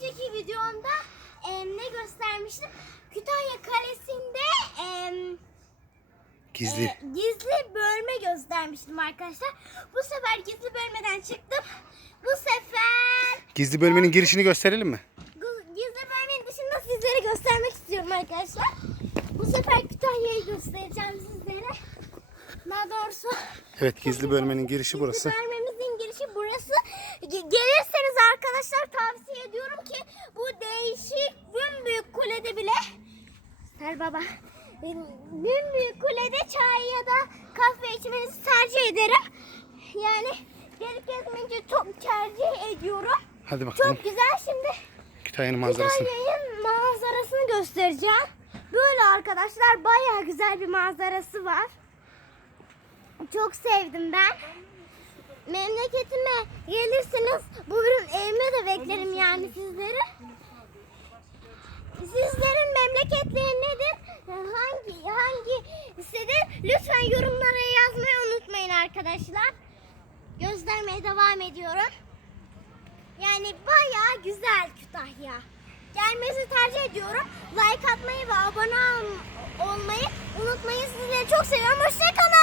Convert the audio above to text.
önceki videomda em, ne göstermiştim? Kütahya Kalesi'nde em, Gizli. e, gizli bölme göstermiştim arkadaşlar. Bu sefer gizli bölmeden çıktım. Bu sefer Gizli bölmenin girişini gösterelim mi? gizli bölmenin dışında sizlere göstermek istiyorum arkadaşlar. Bu sefer Kütahya'yı göstereceğim sizlere. Daha doğrusu Evet gizli bölmenin girişi burası. Gizli bölmemizin girişi burası. Ge- Gelirseniz arkadaşlar tavsiye ediyorum ki bu değişik büyük kulede bile Ser baba büyük kulede çay ya da kahve içmenizi tercih ederim. Yani gelip gezmeyince çok tercih ediyorum. Hadi bakalım Çok güzel şimdi Kütahya'nın manzarasını. Kütahya'nın manzarasını göstereceğim. Böyle arkadaşlar bayağı güzel bir manzarası var. Çok sevdim ben. Memleketime gelirseniz buyurun evime de beklerim yani sizleri. Sizlerin memleketleri nedir? Hangi hangisidir? Lütfen yorumlara yazmayı unutmayın arkadaşlar. Göstermeye devam ediyorum. Yani bayağı güzel Kütahya. Gelmenizi tercih ediyorum. Like atmayı ve abone ol- olmayı unutmayın. Sizleri çok seviyorum. Hoşçakalın.